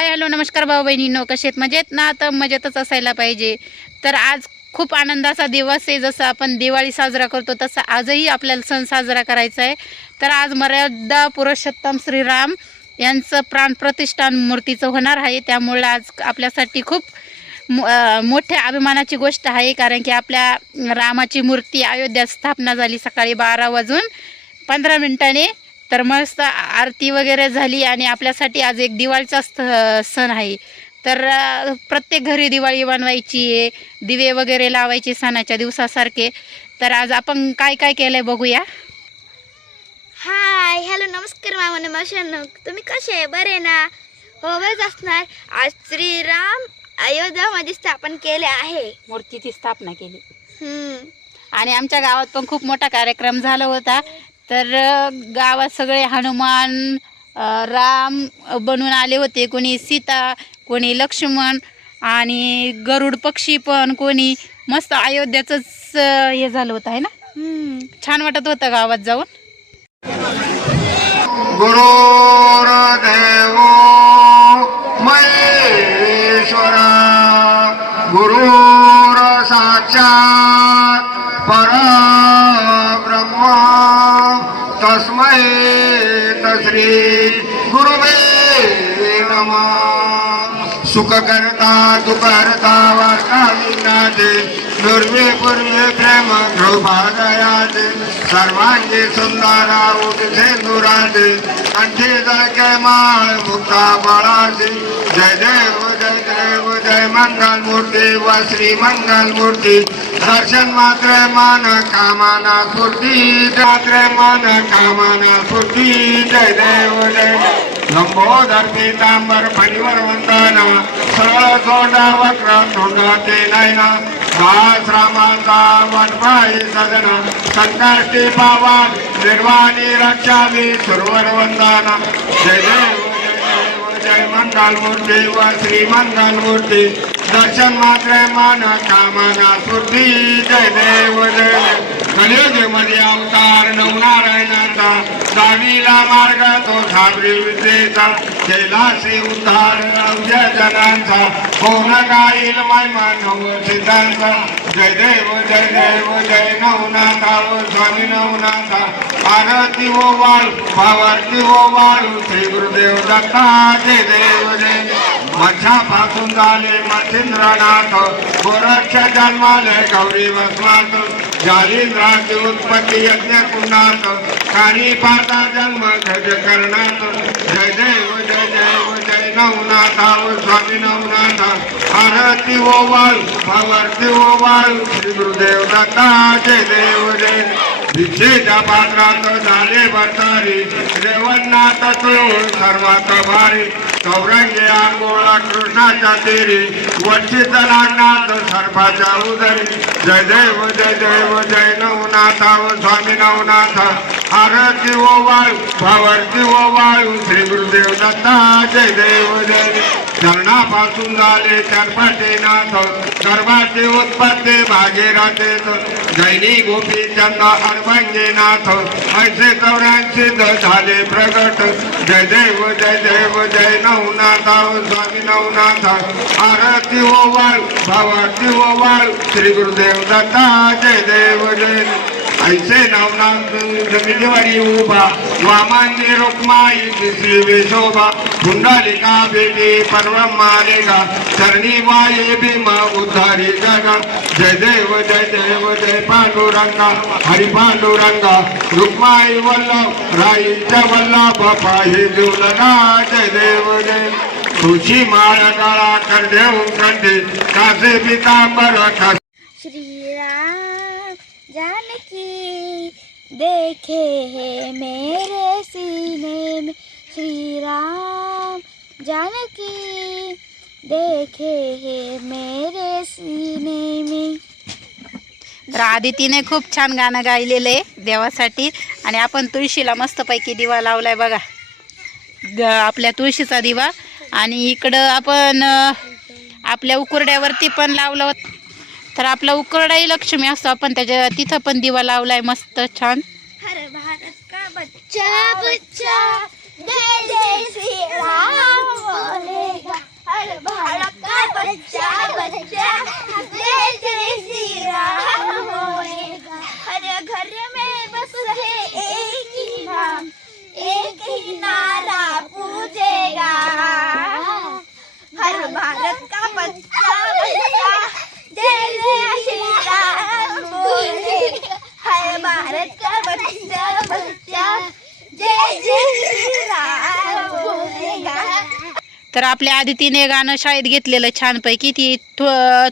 Hi hello नमस्कार भाऊ बहिणींनो कशेत मजेत ना? तर मजेतच असायला पाहिजे. तर आज खूप आनंदाचा दिवस आहे. जसं आपण दिवाळी साजरा करतो तसं आजही आपल्याला सण साजरा करायचा आहे. तर आज मर्यादा पुरुषोत्तम श्रीराम यांचं प्राणप्रतिष्ठान मूर्तीचं होणार आहे. त्यामुळे आज आपल्यासाठी खूप मोठ्या अभिमानाची गोष्ट आहे. कारण की आपल्या रामाची मूर्ती अयोध्यात स्थापना झाली सकाळी बारा वाजून पंधरा मिनिटाने. तर मस्त आरती वगैरे झाली आणि आपल्यासाठी आज एक दिवाळीचा सण आहे. तर प्रत्येक घरी दिवाळी बनवायची आहे दिवे वगैरे लावायचे सणाच्या दिवसासारखे. तर आज आपण काय काय केलंय बघूया? हाय हॅलो नमस्कार मामा नमस्कार तुम्ही कसे आहे? बरे ना? हो बरेच असणार. आज श्रीराम अयोध्यामध्ये स्थापन केले आहे. मूर्तीची स्थापना केली. हम्म. आणि आमच्या गावात पण खूप मोठा कार्यक्रम झाला होता. तर गावात सगळे हनुमान राम बनून आले होते. कोणी सीता कोणी लक्ष्मण आणि गरुड पक्षी पण कोणी मस्त अयोध्याचंच हे झालं होतं आहे ना. छान वाटत होतं गावात जाऊन. गुरुर्देवो महेश्वर गुरुर साक्षात नमः सुख करता दुःख करता वार्ता विनाते दुर्वे पूर्वे प्रेम कृपा दयाते सर्वांगी सुंदर उठे दुराते कंठी जागे माळ मुक्ता बळाचे जय देव जय देव जय मंगल मूर्ती व श्री मंगल मूर्ती दर्शन मात्र मन कामना स्फूर्ती मात्र मन कामना स्फूर्ती जय देव जय देव। लंबोदर पीतांबर फणीवर वंदना सरळ तोंडा वक्र तोंडाचे नयना। दास रामाचा वनपाई सदना। संकष्टी पावा निर्वाणी रक्षावी सुरवर वंदना जय जय जय मंगल मूर्ती व श्री मंगल मूर्ती दर्शन मात्र मन कामना स्फूर्ती। जय देव जय देव। मध्ये अवतार नवनारायणाचा दावीला मार्ग तो साबरी विद्येचा कैलासी उद्धार अवघ्या जनांचा कोण गाईल महिमा नव सिद्धांचा. जय देव जय देव जय नवनाथा व स्वामी नवनाथा. आरती वो वाळू भावारती वो वाळू. श्री गुरुदेव दत्ता जय देव जय मच्छापासून झाले मच्छिंद्रनाथ. गोरक्ष जन्माले गौरी वस्मात जालिंद्राची उत्पत्ती यज्ञ कुंडात. काळी पाता जन्म गज कर्ण जय देव जय देव जय नवनाथा स्वामी नवनाथा. हरती ओ वाळू भावारती ओ वाळू श्री गुरुदेव दत्ता जय देव जय विशेषा पात्रात झाले भरतारी. रेवणनाथ तुळून सर्वात भारी. चौरंगी आंघोळा कृष्णाच्या तेरी वंचित लागणार सर्पाच्या उदरी. जय देव जय देव जय नवनाथा व स्वामी नवनाथा. आरती ओ वाळू भावरती ओ वाळू श्री गुरुदेव दत्ता. जय देव जय चरणापासून झाले चरपाटे नाथ गर्भाचे उत्पत्ती भागीरथेत जैनी गोपी चंद अर्भंगे नाथ ऐसे चौऱ्याऐंशी झाले प्रगट. जय देव जय देव जय नवनाथा स्वामी नवनाथा. आरती ओ भावारती श्री गुरुदेव दत्ता जय देव जय देव. ऐसे नवनाथ उभा वामांगी रुक्माई दिसली विशोभा पुंडलिका बेटी पर्वमालिका चरणी वाये भीमा उद्धारी जगा जय देव जय देव जय पांडुरंगा हरी पांडुरंगा। रुक्माई वल्लभ राईच्या वल्लभ पाहि जुलगा जय देव जय। तुझी माळ गळा करदेऊ कंठे कासे पितांबर श्री राम जानकी देखे है मेरे सीने में श्री राम जानकी। देखे है मेरे सीने में। तर आदितीने खूप छान गाणं गायलेलं आहे देवासाठी. आणि आपण तुळशीला मस्तपैकी दिवा लावलाय बघा. ग- आपल्या तुळशीचा दिवा. आणि इकडं आपण आपल्या उकुरड्यावरती पण लावलं होत. तर आपला उकरडाई लक्ष्मी असतो आपण त्याच्या तिथं पण दिवा लावलाय मस्त छान. भारत का बच्चा बच्चा. तर आपल्या आदितीने गाणं शाळेत घेतलेलं छानपैकी ती थो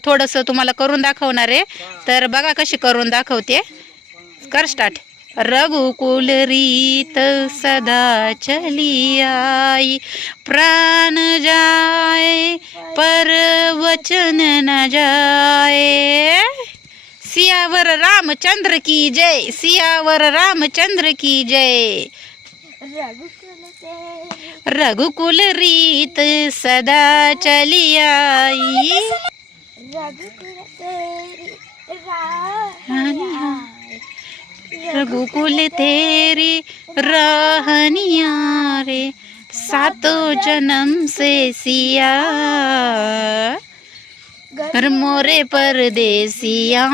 थोडंसं तुम्हाला करून दाखवणार आहे. तर बघा कशी करून दाखवते. कर स्टार्ट रघुकुल रीत सदा चली आई प्राण जाय पर वचन न जाय. सियावर रामचंद्र की जय सियावर रामचंद्र की जय. रघुकुल रीत सदा चली आई रघुकुल तेरी रहनिया रे, सातों जन्म से सिया। घर मोरे परदेसिया।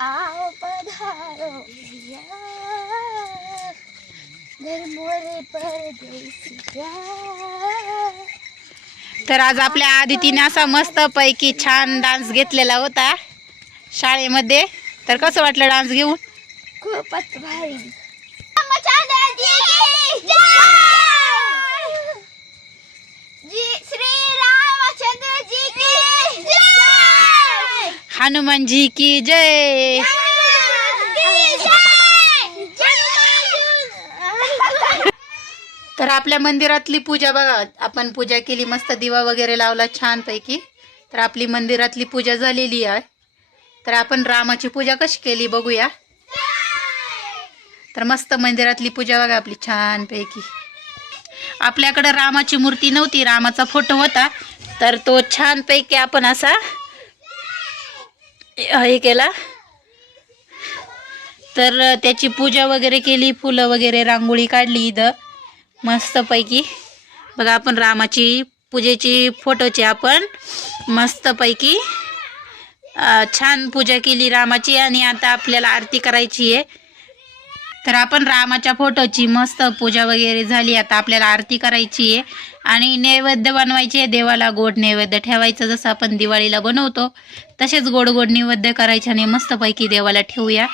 आओ पधारो तर आज आपल्या आदितीने असा मस्त पैकी छान डान्स घेतलेला होता शाळेमध्ये. तर कसं वाटलं डान्स घेऊन? खूपच भारी. रामचंद्र जी की जय जी श्री रामचंद्र जी की जय हनुमान जी की जय तर आपल्या मंदिरातली पूजा बघा आपण पूजा केली मस्त दिवा वगैरे लावला छानपैकी. तर आपली मंदिरातली पूजा झालेली आहे. तर आपण रामाची पूजा कशी केली बघूया. तर मस्त मंदिरातली पूजा बघा आपली छानपैकी. आपल्याकडं रामाची मूर्ती नव्हती रामाचा फोटो होता. तर तो छानपैकी आपण असा हे केला. तर त्याची पूजा वगैरे केली फुलं वगैरे रांगोळी काढली इथं. मस्तपैकी. बघा आपण रामाची पूजेची फोटोची आपण मस्तपैकी छान पूजा केली रामाची आणि आता आपल्याला आरती करायची आहे. तर आपण रामाच्या फोटोची मस्त पूजा वगैरे झाली. आता आपल्याला आरती करायची आहे. आणि नैवेद्य बनवायचे आहे. देवाला गोड नैवेद्य ठेवायचं. जसं आपण दिवाळीला बनवतो तसेच गोड गोड नैवेद्य करायचे आणि मस्तपैकी देवाला ठेवूया.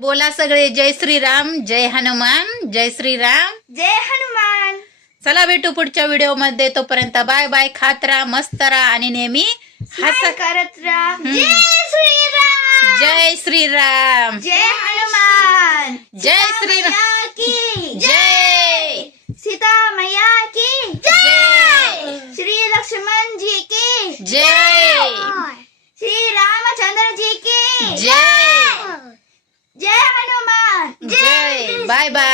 बोला सगळे जय श्रीराम जय हनुमान जय श्रीराम. जय हनुमान. चला भेटू पुढच्या व्हिडिओमध्ये. तोपर्यंत बाय बाय खात राहा मस्त राहा आणि नेहमी हस करत राहा. जय श्रीराम. जय श्रीराम. जय हनुमान. जय श्रीराम की जय. सीता मैया की जय. श्री लक्ष्मण जी की जय श्री रामचंद्र जी की जय जय